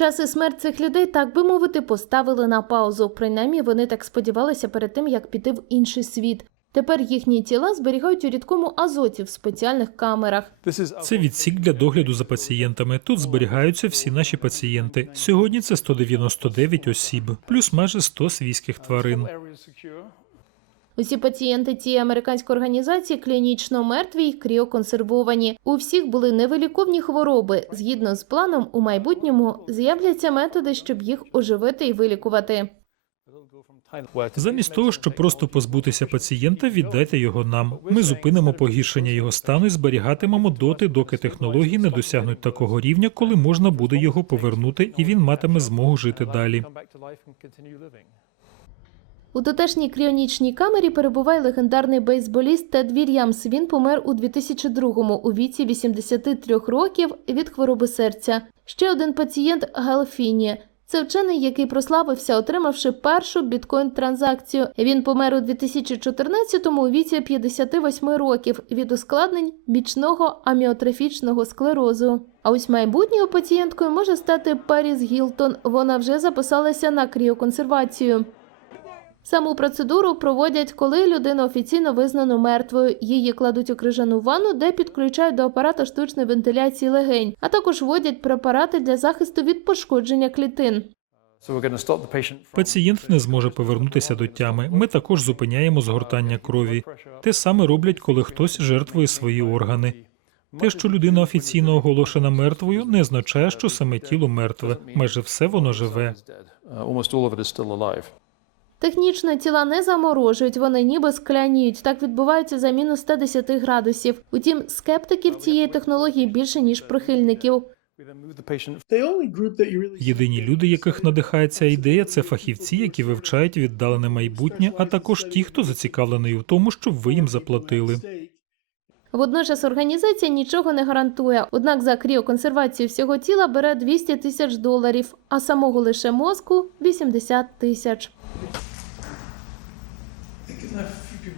Час і смерть цих людей, так би мовити, поставили на паузу. Принаймні вони так сподівалися перед тим, як піти в інший світ. Тепер їхні тіла зберігають у рідкому азоті в спеціальних камерах. Це відсік для догляду за пацієнтами. Тут зберігаються всі наші пацієнти. Сьогодні це 199 осіб, плюс майже 100 свійських тварин. Усі пацієнти цієї американської організації клінічно мертві й кріоконсервовані. У всіх були невиліковні хвороби. Згідно з планом, у майбутньому з'являться методи, щоб їх оживити і вилікувати. Замість того, щоб просто позбутися пацієнта, віддайте його нам. Ми зупинимо погіршення його стану і зберігатимемо доти, доки технології не досягнуть такого рівня, коли можна буде його повернути, і він матиме змогу жити далі. У тутешній кріонічній камері перебуває легендарний бейсболіст Тед Вільямс. Він помер у 2002-му у віці 83 років від хвороби серця. Ще один пацієнт Гал Фіні. Це вчений, який прославився, отримавши першу біткоін-транзакцію. Він помер у 2014-му у віці 58 років від ускладнень бічного аміотрофічного склерозу. А ось майбутньою пацієнткою може стати Паріс Гілтон. Вона вже записалася на кріоконсервацію. Саму процедуру проводять, коли людину офіційно визнано мертвою. Її кладуть у крижану ванну, де підключають до апарата штучної вентиляції легень, а також вводять препарати для захисту від пошкодження клітин. Пацієнт не зможе повернутися до тями. Ми також зупиняємо згортання крові. Те саме роблять, коли хтось жертвує свої органи. Те, що людина офіційно оголошена мертвою, не означає, що саме тіло мертве. Майже все воно живе. Технічно тіла не заморожують, вони ніби скляніють. Так відбувається за мінус 110 градусів. Утім, скептиків цієї технології більше ніж прихильників. Єдині люди, яких надихає ця ідея, це фахівці, які вивчають віддалене майбутнє, а також ті, хто зацікавлений у тому, щоб ви їм заплатили. Водночас організація нічого не гарантує. Однак за кріоконсервацію всього тіла бере 200 тисяч доларів, а самого лише мозку 80 тисяч. na FIP,